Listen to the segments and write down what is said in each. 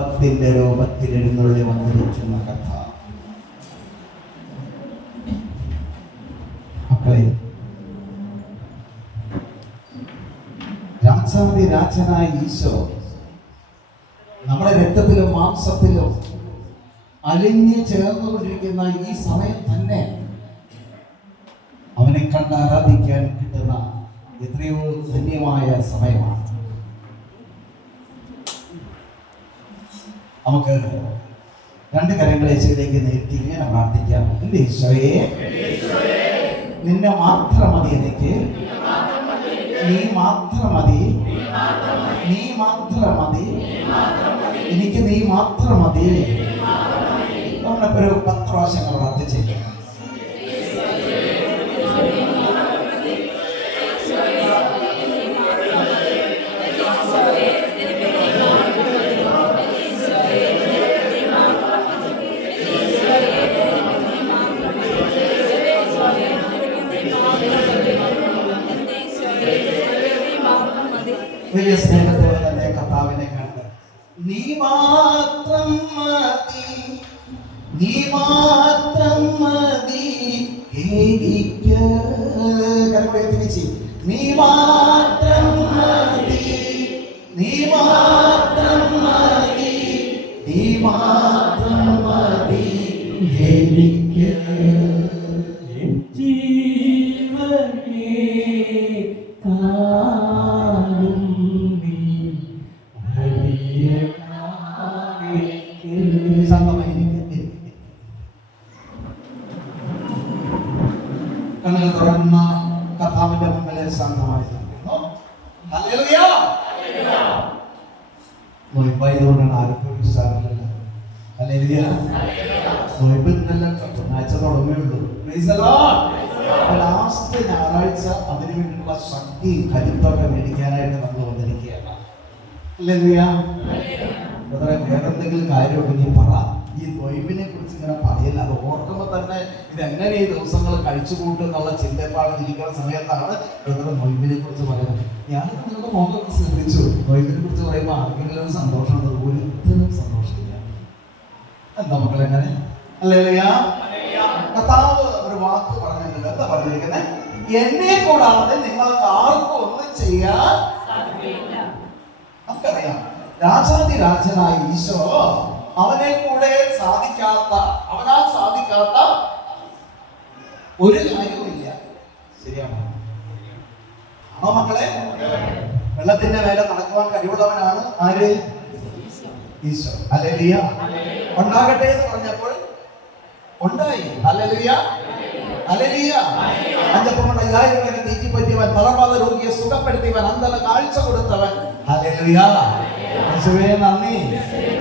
പത്തിന്റെ രൂപത്തിൽ എഴുന്നള്ളി വന്നിരിക്കുന്ന കഥ. മക്കളെ രാജാതി രാജനായ ഈശോ നമ്മുടെ രക്തത്തിലും മാംസത്തിലും അലിഞ്ഞു ചേർന്നുകൊണ്ടിരിക്കുന്ന ഈ സമയം തന്നെ അവനെ കണ്ട് ആരാധിക്കാൻ കിട്ടുന്ന എത്രയോ ധന്യമായ സമയമാണ്. നമുക്ക് രണ്ട് കരങ്ങളെ യേശുവിലേക്ക് നീട്ടി ഇങ്ങനെ പ്രാർത്ഥിക്കാം. ഈശോയെ നിന്നെ മാത്രം മതി എനിക്ക്. നീ മാത്രം മതി നീ മാത്രം മതി എനിക്ക് നീ മാത്രം മതി നമ്മളിപ്പോ ഒരു പത്ത് പ്രാവശ്യങ്ങൾ പ്രാർത്ഥിച്ചേക്കാം മാത്രം മതി എനിക്ക് ഇന്നല്ല. കേട്ടോ. ആഴ്ച തുടങ്ങേ ഉള്ളൂ. Praise the Lord. അപ്പൊ ലാസ്റ്റ് ഞായറാഴ്ച അതിനു വേണ്ടിയുള്ള ശക്തിയും കരുത്തൊക്കെ മേടിക്കാനായിട്ട് നമ്മൾ വന്നിരിക്കുകയാണ്. വേറെന്തെങ്കിലും കാര്യമുണ്ട്? നീ പറ. ഈ നൊയിമ്പിനെ കുറിച്ച് ഇങ്ങനെ പറയില്ല. അത് ഓർക്കുമ്പോൾ തന്നെ ഇതെങ്ങനെ ഈ ദിവസങ്ങൾ കഴിച്ചു കൂട്ടും എന്നുള്ള ചിന്തപ്പാട് ഇരിക്കുന്ന സമയത്താണ് ബ്രദറെ നൊയിമ്പിനെ കുറിച്ച് പറയുന്നത്. ഞാൻ നിങ്ങളുടെ മുഖമൊക്കെ ശ്രദ്ധിച്ചു. നൊയിമ്പിനെ കുറിച്ച് പറയുമ്പോൾ ആർക്കെങ്കിലും സന്തോഷം ഒരിക്കലും സന്തോഷമില്ല എന്താ മക്കളെ എങ്ങനെ അല്ലേ കർത്താവ് ഒരു വാക്ക് പറഞ്ഞിട്ടുണ്ട്. എന്താ പറഞ്ഞിരിക്കുന്നത് എന്നെ കൂടാതെ നിങ്ങൾക്ക് ആർക്കും ഒന്നും ചെയ്യാൻ നമുക്കറിയാം. രാജാതി രാജനായ ഈശോ അവനെ കൂടെ സാധിക്കാത്ത അവനാൽ സാധിക്കാത്ത ഒരു കാര്യവുമില്ല ശരിയാണോ? ആണോ മക്കളെ? വെള്ളത്തിന്റെ മേലെ നടക്കുവാൻ കഴിവുള്ളവനാണ് ആര്? ഈശോ. ഹല്ലേലൂയ. ഉണ്ടാകട്ടെ എന്ന് പറഞ്ഞപ്പോൾ ഉണ്ടായി. ഹല്ലേലൂയ. ഹല്ലേലൂയ. അഞ്ചപ്പം കൊണ്ട് അയ്യായിരം പേരെ തീറ്റിപ്പറ്റിയവൻ തളർവാദ രോഗിയെ സുഖപ്പെടുത്തിയവൻ അന്തല കാഴ്ച കൊടുത്തവൻ. ഹല്ലേലൂയ. യേശുവേ നന്ദി.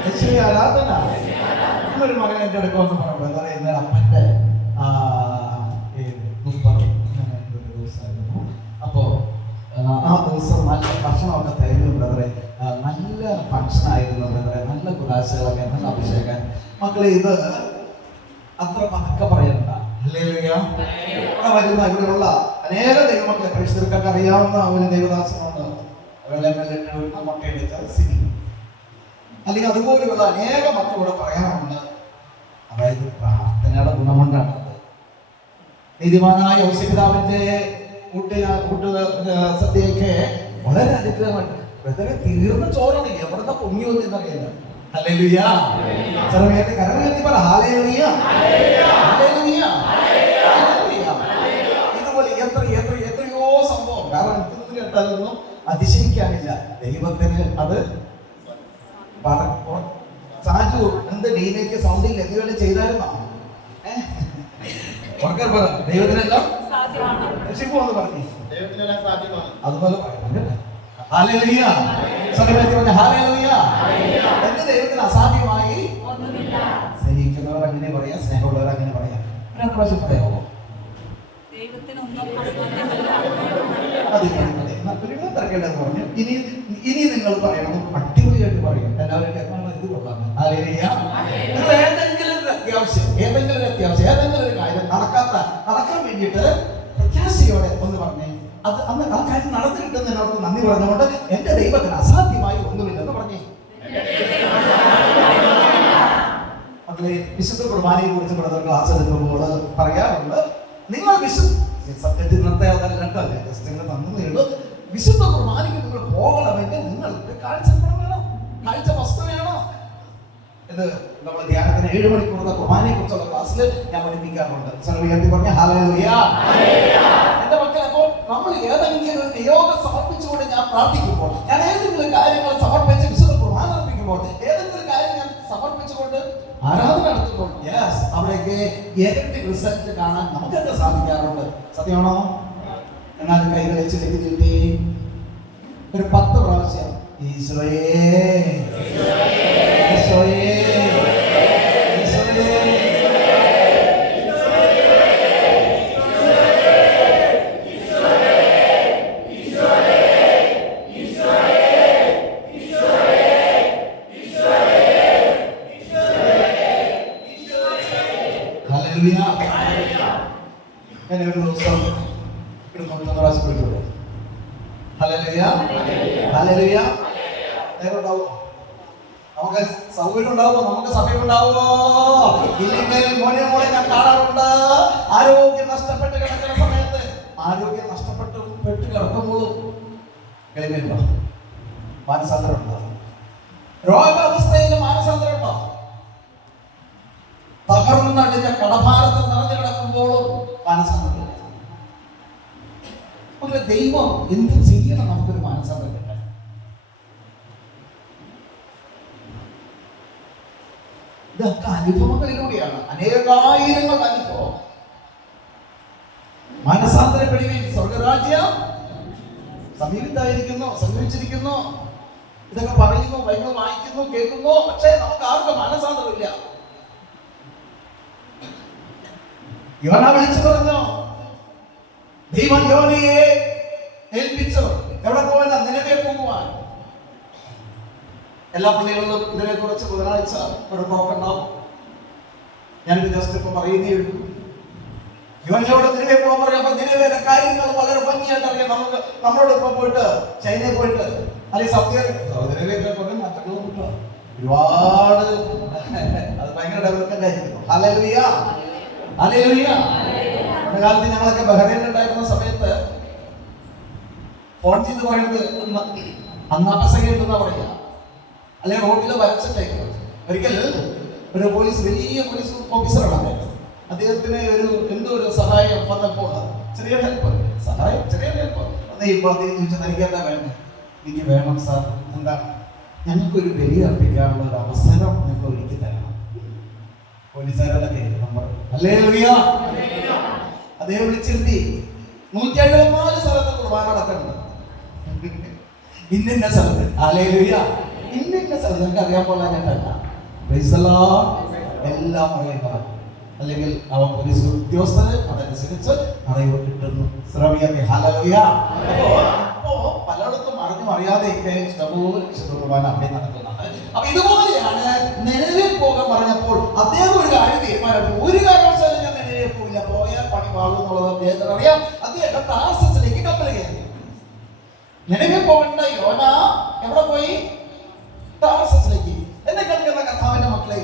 യേശുവേ ആരാധന. ഒരു മകൻ എന്റെ അടുക്ക വന്ന് പറഞ്ഞു എന്താ ഇന്നലെ അപ്പന്റെ ദിവസമായിരുന്നു. അപ്പോൾ ആ ദിവസം നല്ല ഭക്ഷണമൊക്കെ തരുന്നു ബ്രദറെ. നല്ല ഫങ്ഷൻ ആയിരുന്നു ബ്രദറെ നല്ല കുലാശകളൊക്കെ നല്ല അഭിഷേകം മക്കളെ ഇത് അത്ര പതുക്കെ പറയണ്ട. ഇവിടെ വരുന്ന ഇവിടെയുള്ള അനേകം ദൈവമക്കളെ പരിശുദ്ധർക്കൊക്കെ അറിയാവുന്ന ഒരു ദൈവദാസനുണ്ട്. വെള്ളമെല്ലിട്ട് മുട്ടയെടുത്ത സിനി. അല്ലെങ്കിൽ അതുപോലെയുള്ള അനേക മക്കളോട് പറയാറുണ്ട്. അതായത് പ്രാർത്ഥനയുടെ ഗുണമുണ്ടാണ് നീതിമാനായ ഔഷപിതാവിന്റെ കൂട്ടി കൂട്ട് സദ്യയൊക്കെ വളരെ അനുഗ്രഹമുണ്ട് വെറുതെ തീർന്ന ചോറാണ്. എവിടുന്ന് പൊങ്ങി വന്നറിയില്ല ഹല്ലേലൂയ. സർവത്തെ കരങ്ങൾ പറ. ഹാലേലൂയ ഹാലേലൂയ ഇതുപോലെ എത്ര എത്ര എത്രയോ സംഭവം. കാരണം ഇത് കേട്ടാലൊന്നും അതിശയിക്കാനില്ല. ദൈവത്തിന് അത് സാജു എന്ത് ഡീനേക്ക് സൗണ്ടിൽ എന്തുവേണ്ടി ചെയ്തായിരുന്നോ? ഏഹ്? പറ. ദൈവത്തിനെല്ലാം ഷിബു എന്ന് പറഞ്ഞു. ദൈവത്തിനെല്ലാം സാധ്യമാണ്. അതുപോലെ പറയണം എന്റെ ദൈവത്തിന് അസാധ്യമായി സ്നേഹിക്കുന്നവർ അങ്ങനെ പറയാം സ്നേഹമുള്ളവർ അങ്ങനെ പറയാം. രണ്ട് പ്രാവശ്യം പറയാമോ എന്നാ പറഞ്ഞു. ഇനി ഇനി നിങ്ങൾ പറയണം. അടിപൊളിയായിട്ട് പറയും എല്ലാവരും കേൾക്കണം. ഇത് കൊള്ളാം. നിങ്ങൾ ഏതെങ്കിലും ഒരു അത്യാവശ്യം ഏതെങ്കിലും ഒരു അത്യാവശ്യം ഏതെങ്കിലും ഒരു കാര്യം നടക്കാത്ത നടക്കാൻ വേണ്ടിയിട്ട് പ്രത്യാശയോടെ ഒന്ന് പറഞ്ഞേ. അത് അന്ന് ആ കാര്യം നടന്നു കിട്ടുന്നതിനോട് നന്ദി പറഞ്ഞുകൊണ്ട് എന്റെ ദൈവത്തിന് അസാധ്യമായി ഒന്നുമില്ലെന്ന് പറഞ്ഞേ. വിശുദ്ധ കുർബാനയെ കുറിച്ച് ബ്രദർ ക്ലാസ് എടുക്കുമ്പോൾ പറയാറുണ്ട്. നിങ്ങൾ വിശുദ്ധ സത്യത്തിൽ ഇന്നത്തെ അതല്ല കേട്ടോ ഞാൻ ജസ്റ്റ് വിശുദ്ധ കുർബാനയ്ക്ക് നിങ്ങൾ പോകണമെങ്കിൽ നിങ്ങൾക്ക് കാഴ്ചപ്പണം വേണം കാഴ്ച വസ്തു വേണം. ഇത് നമ്മൾ ധ്യാനത്തിന് ഏഴ് മണിക്കൂറുള്ള കുർബാനയെ കുറിച്ചുള്ള ക്ലാസ്സിൽ ഞാൻ പഠിപ്പിക്കാറുണ്ട്. സർവീയത്തിൽ പറഞ്ഞ ഹാലൂയ നമ്മൾ ഏതെങ്കിലും ഒരു നിയോഗം സമർപ്പിച്ചുകൊണ്ട് ഞാൻ പ്രാർത്ഥിക്കുമ്പോൾ ഞാൻ ഏതെങ്കിലും കാര്യങ്ങൾ സമർപ്പിച്ച് വിശുദ്ധ കുർബാന അർപ്പിക്കുമ്പോൾ ഏതെങ്കിലും കാര്യം ഞാൻ സമർപ്പിച്ചുകൊണ്ട് ആരാധന നടത്തുമ്പോൾ യെസ് അവിടേക്ക് ഇരട്ടി റിസൾട്ട് കാണാൻ നമുക്കൊക്കെ സാധിക്കാറുണ്ട്? സത്യമാണോ? എന്നാൽ കൈകൾ വെച്ചിലേക്ക് നീട്ടി ഒരു പത്ത് പ്രാവശ്യം ഈശോയേ. ഈശോയേ. എന്നെ ഒരു ദിവസം ഇവിടെ കൊണ്ടുവന്ന പ്രാവശ്യം വിളിച്ചോളൂ. ഹല്ലേലൂയ. നേരം ഉണ്ടാവുമോ? നമുക്ക് സൗകര്യം ഉണ്ടാവുമോ? നമുക്ക് സമയം ഉണ്ടാവുമോ? ഇല്ലെങ്കിൽ മോനെ മോളെ ഞാൻ കാണാറുണ്ട്. ആരോഗ്യം നഷ്ടപ്പെട്ട് കിടക്കുന്ന സമയത്ത് ആരോഗ്യം നഷ്ടപ്പെട്ട് പെട്ട് കിടക്കുമ്പോഴും എളിമയുണ്ടോ മാനസാന്തരം ഉണ്ടാകും ഉണ്ടോ തകർന്നടിഞ്ഞ കടഭാരത്തിൽ നിറഞ്ഞു കിടക്കുമ്പോഴും മാനസാന്തരം ഒരു ദൈവം എന്ത് ചെയ്യണം നമുക്കൊരു മാനസാന്തരം കിട്ടാൻ ഇതൊക്കെ അനുഭവങ്ങളിലൂടെയാണ്. അനേകായിരങ്ങളുടെ അനുഭവം. മാനസാന്തരപ്പെടുകയും സ്വർഗരാജ്യം സമീപത്തായിരിക്കുന്നു സമീപിച്ചിരിക്കുന്നു. ഇതൊക്കെ പറയുന്നു ബൈബിൾ വായിക്കുന്നു കേൾക്കുന്നു. പക്ഷേ നമുക്ക് ആർക്കും മാനസാന്തരമില്ല യോന വിളിച്ചു പറഞ്ഞു ദൈവം യോനയെ ഏൽപ്പിച്ചു എവിടെ പോകാൻ നിലവേ പോകുവാൻ. എല്ലാ പള്ളികളിലും ഇതിനെ കുറിച്ച് ബുധനാഴ്ച ഒരു നോക്കണ്ടാവും ഞാനിത് ജസ്റ്റ് ഇപ്പൊ പറയുന്നേ ഉള്ളൂ. യുവനോട് നിലവേ പോകാൻ പറയുമ്പോൾ നിലവേലെ കാര്യങ്ങൾ വളരെ ഭംഗിയായിട്ട് അറിയാം. നമുക്ക് നമ്മളോട് ഇപ്പൊ പോയിട്ട് ചൈനയിൽ പോയിട്ട് അല്ലെങ്കിൽ സത്യ നിലവേക്കെ കുറെ മാറ്റങ്ങളും കിട്ടുക ഒരുപാട് അത് ഭയങ്കര ഡെവലപ്മെന്റ് ആയിരിക്കും ഹല്ലേലൂയ കാലത്ത് ഞങ്ങളൊക്കെ ബഹ്റൈനിൽ ഉണ്ടായിരുന്ന സമയത്ത് ഫോൺ ചെയ്ത് പറയുന്നത് അന്ന് പറയുക. അല്ലെ റോഡിൽ വരച്ചിട്ടേക്ക്. ഒരിക്കൽ ഒരു പോലീസ് വലിയ പോലീസ് ഓഫീസറാണ് അദ്ദേഹം. അദ്ദേഹത്തിന് ഒരു എന്തോ ഒരു സഹായം വന്നപ്പോൾ ചെറിയ ഹെൽപ്പ് സഹായം ചെറിയ ഹെൽപ്പ് അന്ന് ഇപ്പോൾ അദ്ദേഹം ചോദിച്ചാൽ എനിക്ക് വേണ്ടത് എനിക്ക് വേണം സാർ. എന്താണ് ഞങ്ങൾക്കൊരു ബലി അർപ്പിക്കാനുള്ള ഒരു അവസരം നിങ്ങൾ ഒരുക്കി തരണം. പോലീസുകാരുടെ നമ്പർ അദ്ദേഹം വിളിച്ചിരുത്തി. നൂറ്റി എഴുപത്തിനാല് സ്ഥലത്ത് കുർബാന നടക്കുന്നുണ്ട്. ഇന്നിന്ന സ്ഥലത്ത്. അലേലുയ ഇന്നിന്ന സ്ഥലത്ത്. നിങ്ങൾക്ക് അറിയാൻ Praise the എല്ലാം അല്ലെങ്കിൽ അവൻ പോലീസ് ഉദ്യോഗസ്ഥർ അതനുസരിച്ച് അറിവ് കിട്ടുന്നു. ശ്രമിയാമി അപ്പോ പലയിടത്തും അറിഞ്ഞും അറിയാതെയൊക്കെ ഇഷ്ടംപോലെ കുർബാന അവിടെ നടക്കുന്നുണ്ട് അപ്പൊ ഇതുപോലെയാണ് നിലവിൽ പോകാൻ പറഞ്ഞപ്പോൾ അദ്ദേഹം ഒരു കാര്യം തീരുമാനം ഒരു കാരണവശാലും ഞാൻ നിലവിൽ പോയില്ല. പോയാൽ പണി പാടും എന്നുള്ളത് അദ്ദേഹത്തിന് അറിയാം. അദ്ദേഹം താമസത്തിലേക്ക് കപ്പൽ കയറി. നിലവിൽ പോകേണ്ട യോന എവിടെ പോയി? താമസത്തിലേക്ക് എന്നെ കേൾക്കുന്ന കഥാവിന്റെ മക്കളെ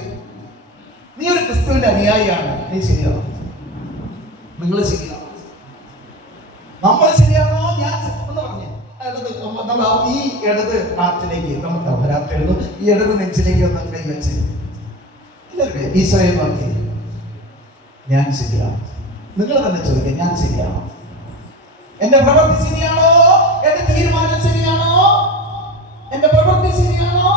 നീ ഒരു ക്രിസ്തുവിന്റെ അനുയായിയാണ്. നീ ശരിയാണ്? നിങ്ങൾ ശരിയാണ്? നമ്മൾ നമ്മൾ ഈ ഇടത് നാട്ടിലേക്ക് നമുക്ക് എഴുതും ഈ ഇടത് നെഞ്ചിലേക്ക് ഒന്ന് കൈവച്ച് എല്ലാവരും ഈശോയെ നോക്കി. ഞാൻ ശരിയാണ്. നിങ്ങൾ തന്നെ ചോദിക്കുക ഞാൻ ശരിയാണോ? എന്റെ പ്രവൃത്തി ശരിയാണോ? എന്റെ തീരുമാനം ശരിയാണോ? എന്റെ പ്രവൃത്തി ശരിയാണോ?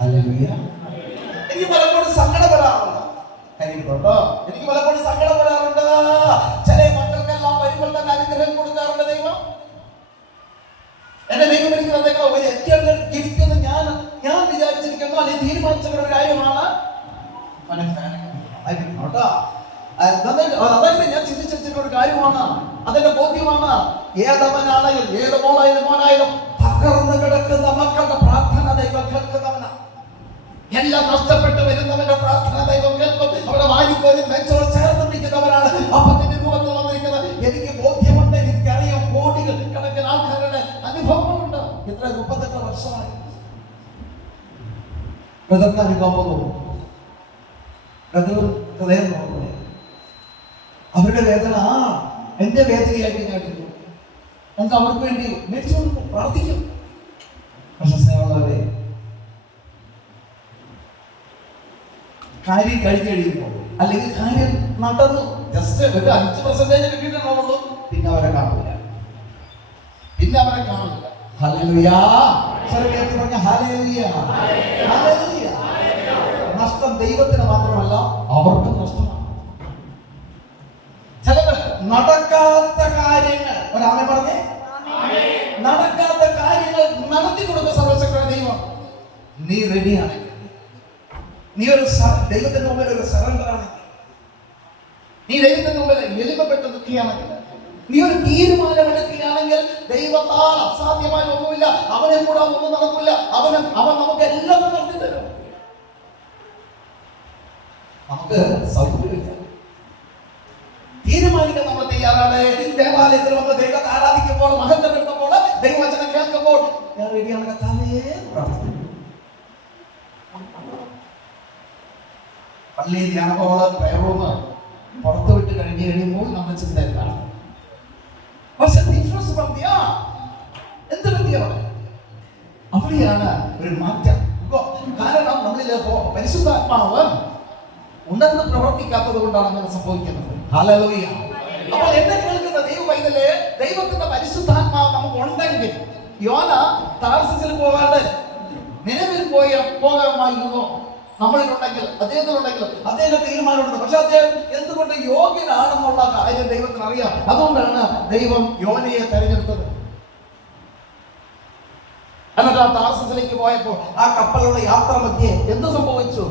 ഹല്ലേലൂയ. വിചാരിച്ചിരിക്കുന്നു അല്ലെങ്കിൽ തീരുമാനിച്ച ഒരു കാര്യമാണ്. അവനെ fan ആയിരിക്കണം കേട്ടോ. ആ, അതായത് അതായത് ഞാൻ ചിന്തിച്ചിരിക്കുന്ന ഒരു കാര്യമാണ്. അതിന്റെ ബോധ്യമാണ്. ഏതവനാണെങ്കിലും ഏത് മോളായാലും മോനായാലും കിടക്കുന്ന മക്കളുടെ പ്രാർത്ഥന ദൈവം എല്ലാം നഷ്ടപ്പെട്ട് വരുന്നവന്റെ പ്രാർത്ഥന ദൈവം കേൾക്കും. അവിടെ വാരിക്കോരി പിടിക്കുന്നവരാണ്. അപ്പത്തിന്റെ രൂപത്തിൽ വന്നിരിക്കുന്നത്. എനിക്ക് ബോധ്യമുണ്ട് എനിക്കറിയാം. കോടികൾ കണക്കിന് ആൾക്കാരുടെ അനുഭവമുണ്ട് ഇത്ര മുപ്പത്തെട്ട് വർഷമായി. ബ്രദറിന് അനുകമ്പ തോന്നും ബ്രദർ ഹൃദയം തോന്നുന്നു അവരുടെ വേദന ആ എന്റെ വേദനയായിട്ട് ഞാൻ എടുക്കും നമുക്ക് അവർക്ക് വേണ്ടി മേടിച്ചു കൊടുക്കും പ്രാർത്ഥിക്കും. പക്ഷെ സ്നേഹമുള്ളവരെ കാര്യം കഴിഞ്ഞ് കഴിയുമ്പോൾ അല്ലെങ്കിൽ കാര്യം നടന്നു ജസ്റ്റ് ഒരു അഞ്ച് പെർസെന്റേജ് കിട്ടിയിട്ടുണ്ടാവുള്ളൂ പിന്നെ അവരെ കാണില്ല പിന്നെ അവരെ കാണില്ല സർവത്തിൽ പറഞ്ഞ ഹല്ലേലൂയ. ഹല്ലേലൂയ. നഷ്ടം ദൈവത്തിന് മാത്രമല്ല അവർക്കും നഷ്ടമാണ്. ചിലവർ നടക്കാത്ത കാര്യങ്ങൾ ഒരാമ പറഞ്ഞേ? നടക്കാത്ത കാര്യങ്ങൾ നടത്തി കൊടുക്കുന്ന സർവശക്തനായ ദൈവം. നീ റെഡിയാണ് നീ ഒരു ദൈവത്തിന്റെ മുമ്പിൽ ഒരു സറണ്ടർ ആണ്. നീ ദൈവത്തിന്റെ മുമ്പിൽ എളിമപ്പെട്ട് നിൽക്കുകയാണെങ്കിൽ നീ ഒരു തീരുമാനമെടുക്കുകയാണെങ്കിൽ ദൈവത്താൽ അസാധ്യമായ ഒന്നുമില്ല. അവനെ കൂടെ ഒന്നും നടക്കില്ല. അവന് അവൻ നമുക്ക് എല്ലാം നടത്തി തരും നമുക്ക് സൗകര്യമില്ല തീരുമാനിക്കാൻ നമ്മൾ തയ്യാറാണ് ദേവാലയത്തിൽ വന്ന് ദൈവത്തെ ആരാധിക്കുമ്പോൾ മഹത്വപ്പെടുത്തുമ്പോൾ ദൈവവചനം കേൾക്കുമ്പോൾ ഞാൻ റെഡിയാണ് കഥാവേ പ്രാർത്ഥിക്കുന്നു പള്ളിയിൽ ധ്യാനപോലെ പ്രയറൂമ് പുറത്തു വിട്ട് കഴിഞ്ഞ് കഴിയുമ്പോൾ നമ്മുടെ ചിന്ത എന്താണ് പക്ഷെ ഡിഫറൻസ് പറഞ്ഞാ എന്ത് പറ്റിയാണ് അവിടെയാണ് ഒരു മാറ്റം ഇപ്പോ കാരണം നമ്മളിൽ പരിശുദ്ധാത്മാവ് ഉണർന്ന് പ്രവർത്തിക്കാത്തത് കൊണ്ടാണ് അങ്ങനെ സംഭവിക്കുന്നത്. ഹലലോയ അപ്പോൾ എന്നെ കേൾക്കുന്ന ദൈവം പൈതലേ ദൈവത്തിന്റെ പരിശുദ്ധാത്മാവ് നമുക്ക് ഉണ്ടെങ്കിൽ യോന താർസിൽ പോകാണ്ട് നിലവിൽ പോയ പോകാമായിരുന്നു നമ്മളിലുണ്ടെങ്കിൽ അദ്ദേഹത്തിനുണ്ടെങ്കിൽ അദ്ദേഹം തീരുമാനമുണ്ട് പക്ഷെ അദ്ദേഹം എന്തുകൊണ്ട് യോഗ്യനാണെന്നുള്ള കാര്യം ദൈവത്തിന് അറിയാം അതുകൊണ്ടാണ് ദൈവം യോനയെ തെരഞ്ഞെടുത്തത്. എന്നിട്ട് ആ താർസസിലേക്ക് പോയപ്പോൾ ആ കപ്പലുള്ള യാത്ര മധ്യേ എന്ത് സംഭവിച്ചു?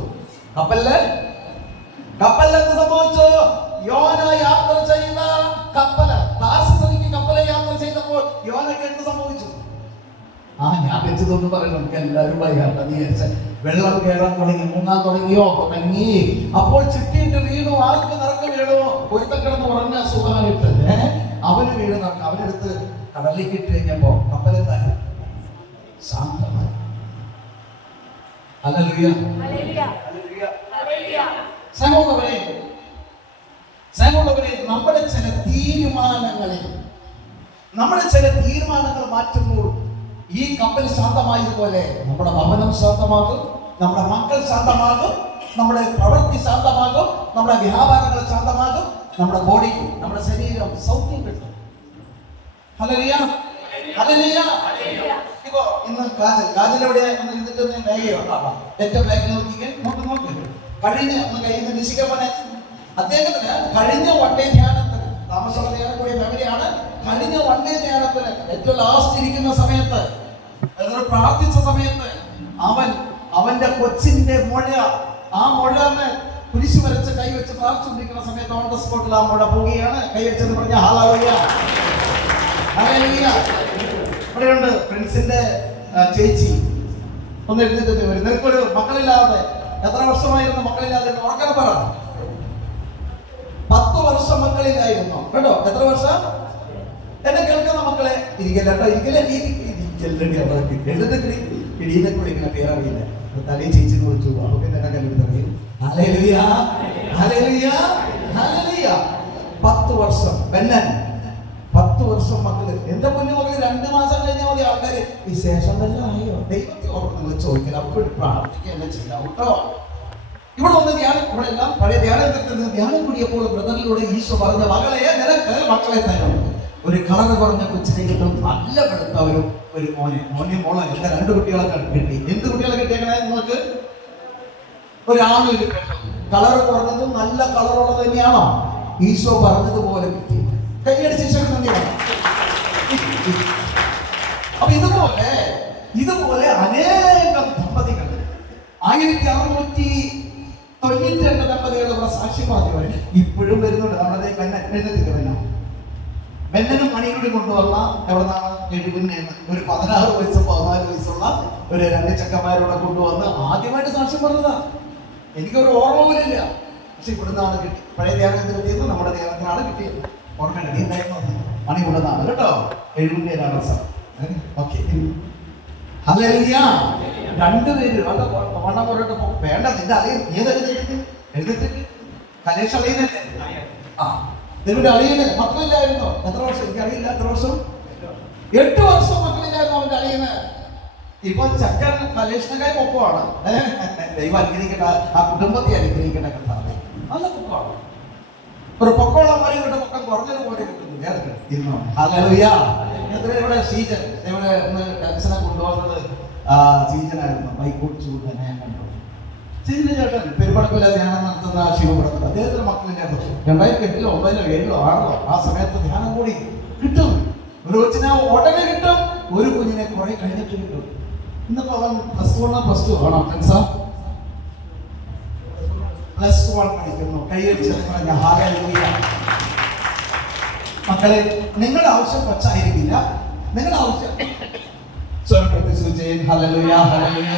കപ്പലിൽ കപ്പലിൽ എന്ത് സംഭവിച്ചു? യോന യാത്ര ചെയ്ത കപ്പൽ താർസസിലേക്ക് കപ്പലിൽ യാത്ര ചെയ്തപ്പോൾ യോനയ്ക്ക് എന്ത് സംഭവിച്ചു? ആ ഞാൻ വെച്ചതൊന്നും പറയുന്നു നമുക്ക് എല്ലാവരും വൈകാട്ടെ നീ വെള്ളം കയറാൻ തുടങ്ങി മുങ്ങാൻ തുടങ്ങിയോ തുടങ്ങി. അപ്പോൾ ചിട്ടിയിട്ട് വീണു ആർക്ക് നിറക്ക് വീണു. പൊരുത്തക്കിടന്ന് കിടന്ന് ഉറങ്ങ സുഖമായിട്ട്? അവന് വീണ് നടക്ക അവനെടുത്ത് കടലിലേക്ക് ഇട്ട് കഴിഞ്ഞപ്പോ കപ്പലെന്തായി ശാന്തമായി Hallelujah. സ്നേഹമുള്ളവരെ സ്നേഹമുള്ളവരെ നമ്മുടെ ചില തീരുമാനങ്ങളെ നമ്മുടെ ചില തീരുമാനങ്ങൾ മാറ്റുമ്പോൾ ഈ കപ്പൽ ശാന്തമായതുപോലെ നമ്മുടെ ഭവനം ശാന്തമാകും നമ്മുടെ മക്കൾ ശാന്തമാകും നമ്മുടെ പ്രവൃത്തി ശാന്തമാകും നമ്മുടെ വ്യാപാരങ്ങൾ ശാന്തമാകും നമ്മുടെ ബോഡി നമ്മുടെ ശരീരം സൗഖ്യം കിട്ടും. ഹല്ലേലൂയ. ഹല്ലേലൂയ. ഇപ്പോ ഇന്ന് കാജൽ കാജൽ എവിടെ ഒന്ന് ഇരുന്നിട്ട് മേഘയോ ഏറ്റവും ബാക്കിൽ കഴിഞ്ഞ നിന്ന് നിശിക്കപ്പനെ അദ്ദേഹത്തിന് കഴിഞ്ഞ വട്ടേ ധ്യാനത്തിന് താമസമുള്ള ധ്യാനം കൂടിയ ഫാമിലിയാണ് കഴിഞ്ഞ വണ്ടേ ധ്യാനത്തിന് ഏറ്റവും ലാസ്റ്റ് ഇരിക്കുന്ന സമയത്ത് പ്രാർത്ഥിച്ച സമയത്ത് അവൻ അവന്റെ കൊച്ചിന്റെ മുഴ ആ മുഴന്ന് കുരിശു വരച്ച് കൈവച്ച് പ്രാർത്ഥിച്ചുകൊണ്ടിരിക്കുന്ന സമയത്ത് ഓൺ ദ സ്പോട്ടിൽ ആ മുഴ പോവുകയാണ്. കൈവച്ചെന്ന് പറഞ്ഞ ഹല്ലേലൂയ. ഇവിടെയുണ്ട് ഫ്രണ്ട്സിന്റെ ചേച്ചി. ഒന്ന് എഴുതിട്ട് വരും നിനക്കൊരു മക്കളില്ലാതെ എത്ര വർഷമായിരുന്നു മക്കളില്ലാതെ ഓർക്കണം പറ പത്ത് വർഷം മക്കളില്ലായിരുന്നു. കേട്ടോ എത്ര വർഷം? എന്നെ കേൾക്കുന്ന മക്കളെ ഇരിക്കല്ല കേട്ടോ ഇരിക്കല്ലേ പേരറിയില്ല. തലേ ചേച്ചി വിളിച്ചു. അവർക്ക് തന്നെ പത്ത് വർഷം. വർഷം മക്കൾ. എന്റെ പൊന്നു മക്കൾ? രണ്ട് മാസം കഴിഞ്ഞാൽ മതി ആൾക്കാര്. വിശേഷം തന്നെ ആയോ? ദൈവത്തെ ഓർമ്മ നിങ്ങൾ ചോദിക്കില്ല അപ്പോൾ പ്രാർത്ഥിക്കുകയല്ല ചെയ്യാം കേട്ടോ. ഇവിടെ വന്ന് ധ്യാനം ഇവിടെ എല്ലാം പഴയ ധ്യാനത്തിൽ നിന്ന് ധ്യാനം കൂടിയപ്പോൾ ബ്രദറിലൂടെ ഈശോ പറഞ്ഞ മകളെ നിനക്ക് മക്കളെ തരും. ഒരു കളറ് കുറഞ്ഞ കൊച്ചിനെ കിട്ടും. നല്ല വെളുത്ത ഒരു ഒരു മോനെ. മോനെ മോളെ എന്റെ രണ്ട് കുട്ടികളെ കിട്ടി. എന്ത് കുട്ടികളെ കിട്ടിയേക്കണേ നിങ്ങൾക്ക്? ഒരാണും ഒരു കളർ കുറഞ്ഞതും നല്ല കളറുള്ളത് തന്നെയാണോ? ഈശോ പറഞ്ഞതുപോലെ കിട്ടി. കൈയടിച്ച് അപ്പൊ ഇതുപോലെ ഇതുപോലെ അനേകം ദമ്പതികൾ ആയിരത്തി അറുന്നൂറ്റി തൊണ്ണൂറ്റി രണ്ട് ദമ്പതികൾ ഇവിടെ സാക്ഷി പറഞ്ഞു ഇപ്പോഴും വരുന്നുണ്ട്. നമ്മുടെ ബെന്ന ബെന്നനും മണിയൂടി കൊണ്ടുവന്ന എവിടെന്നാണ്? എഴുപിന്നെ ഒരു പതിനാറ് വയസ്സ് പതിനാല് വയസ്സുള്ള ഒരു രണ്ട് ചെക്കന്മാരോടെ കൊണ്ടുവന്ന് ആദ്യമായിട്ട് സാക്ഷ്യം പറഞ്ഞതാ. എനിക്കൊരു ഓർമ്മ പോലും ഇല്ല. പക്ഷെ ഇവിടുന്നാണ് കിട്ടി. പഴയ ധ്യാനത്തിൽ കിട്ടിയത് നമ്മുടെ ധ്യാനത്തിനാണ് കിട്ടിയത്. ഓർമ്മയുണ്ട്. നീ ഉണ്ടായിരുന്നു മണി കൊണ്ടുവന്നാണ് കേട്ടോ? എഴുപുന്നേരാണ് സാർ ഓക്കെ. രണ്ടുപേര് നല്ല വണ്ണം പറഞ്ഞിട്ട് വേണ്ട നിന്റെ അളിയൻ നീ എഴുതിട്ട് എഴുതിട്ട് കലേഷ് അളിയനല്ലേ ആ. നിങ്ങളുടെ അളിയന് മക്കളില്ലായിരുന്നോ? എത്ര വർഷം? എനിക്ക് അറിയില്ല എത്ര വർഷം? എട്ട് വർഷം മക്കളില്ലായിരുന്നു അവന്റെ അളിയന് ഇപ്പൊ ചക്കൻ കലേഷിനക്കായി പൊക്കമാണ് ദൈവം അനുഗ്രഹിക്കട്ടെ. ആ കുടുംബത്തെ അനുഗ്രഹിക്കട്ടെ കഥ നല്ല പൊക്കമാണ്. ഒരു പൊക്കമുള്ള പോലെ ഇവിടെ പൊക്കം കുറഞ്ഞത് പോലെ നേരത്തെ ഇരുന്നോ ഇവിടെ സീജൻ? ഇവിടെ ഒന്ന് ടെൻഷനെ കൊണ്ടുവന്നത് ആ സീജനായിരുന്നു. ബൈക്ക് ഓടിച്ചു തന്നെ ഞാൻ കണ്ടു. സീജൻ ചേട്ടൻ പെരുമ്പടപ്പിലെ ധ്യാനം നടത്തുന്ന ശിവപടത്തിൽ അദ്ദേഹത്തിന്റെ മക്കളില്ലായിരുന്നു രണ്ടായിരത്തി എട്ടിലോ ഒമ്പതിലോ ഏഴിലോ ആറിലോ ആ സമയത്ത് ധ്യാനം കൂടി കിട്ടും. ഒരു കൊച്ചിനെ ഉടനെ കിട്ടും. ഒരു കുഞ്ഞിനെ കുറെ കഴിഞ്ഞിട്ട് കിട്ടും. ഇന്നിപ്പോ അവൻ പ്ലസ് വണ്ണോ പ്ലസ് ടു ആണോ? ടെൻസാ? പ്ലസ് വൺ പഠിക്കുന്നു. കൈയടിച്ച് പറഞ്ഞ ഹാലൂയ മക്കളെ നിങ്ങളുടെ ആവശ്യം കൊച്ചായിരിക്കില്ല നിങ്ങളുടെ ആവശ്യം. സ്വർഗത്തിൽ സൂചിച്ച് ഹലലുയാ ഹല്ലേലൂയ